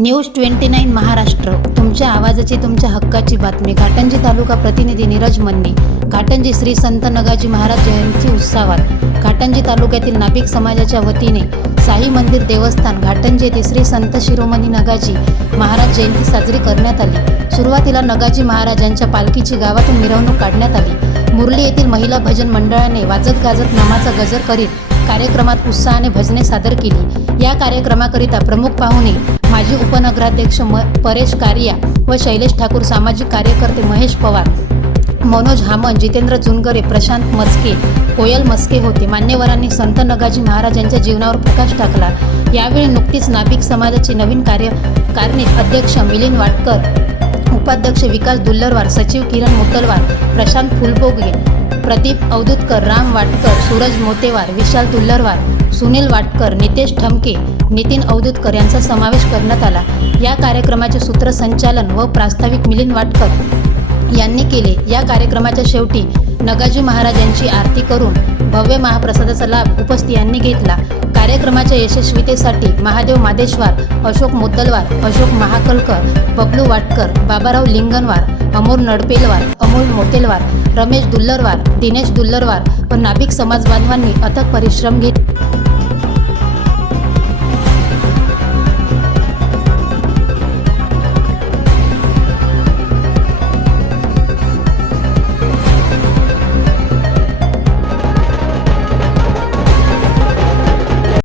News twenty nine Maharashtra. तुमच्या आवाजाची तुमच्या हक्काची बातमी. घाटंजी तालुका प्रतिनिधी नीरज मन्नी. घाटंजी श्री संत नगाजी महाराज जयंती उत्सवात घाटंजी तालुक्यातील नाभिक समाजाच्या वतीने साई मंदिर देवस्थान घाटंजी येथे श्री संत शिरोमणी नगाजी महाराज जयंती साजरी करण्यात आली. सुरुवातीला नगाजी महाराज यांच्या पालखीची गावातून मिरवणूक काढण्यात आली. मुरली येथील महिला भजन मंडळाने वाजत गाजत नामाचा गजर करीत कार्यक्रमात उत्साहाने भजने सादर केली. या कार्यक्रमाकरिता प्रमुख पाहुणे माजी उपनगराध्यक्ष म परेश कारिया व शैलेश ठाकूर सामाजिक कार्यकर्ते महेश पवार मनोज हामन जितेंद्र जुनगरे प्रशांत मस्के कोयल मस्के होते. मान्यवरांनी संत नगाजी महाराज यांच्या जीवनावर प्रकाश टाकला. यावेळी नुकतीच नाभिक समाजाचे नवीन कार्यकारिणी अध्यक्ष मिलिंद वाटकर उपाध्यक्ष विकास दुल्लरवार सचिव किरण मुतलवार प्रशांत फुलबोगे प्रदीप अवधूतकर राम वाटकर सूरज मोतेवार विशाल तुल्लरवार सुनील वाटकर नितेश ठमके नितीन अवधूतकर यांचा समावेश करण्यात आला. या कार्यक्रमाचे सूत्रसंचालन व प्रास्ताविक मिलिंद वाटकर यांनी केले. या कार्यक्रमाच्या शेवटी नगाजी महाराज यांची आरती करून भव्य महाप्रसादाचा लाभ उपस्थितांनी घेतला. कार्यक्रमाच्या यशस्वीतेसाठी महादेव मादेश्वर अशोक मुद्दलवार अशोक महाकलकर बबलू वाटकर बाबाराव लिंगनवार अमोल नडपेलवार अमोल मोतेलवार रमेश दुल्लरवार दिनेश दुल्लरवार व नाभिक समाज बांधवांनी अथक परिश्रम घेतले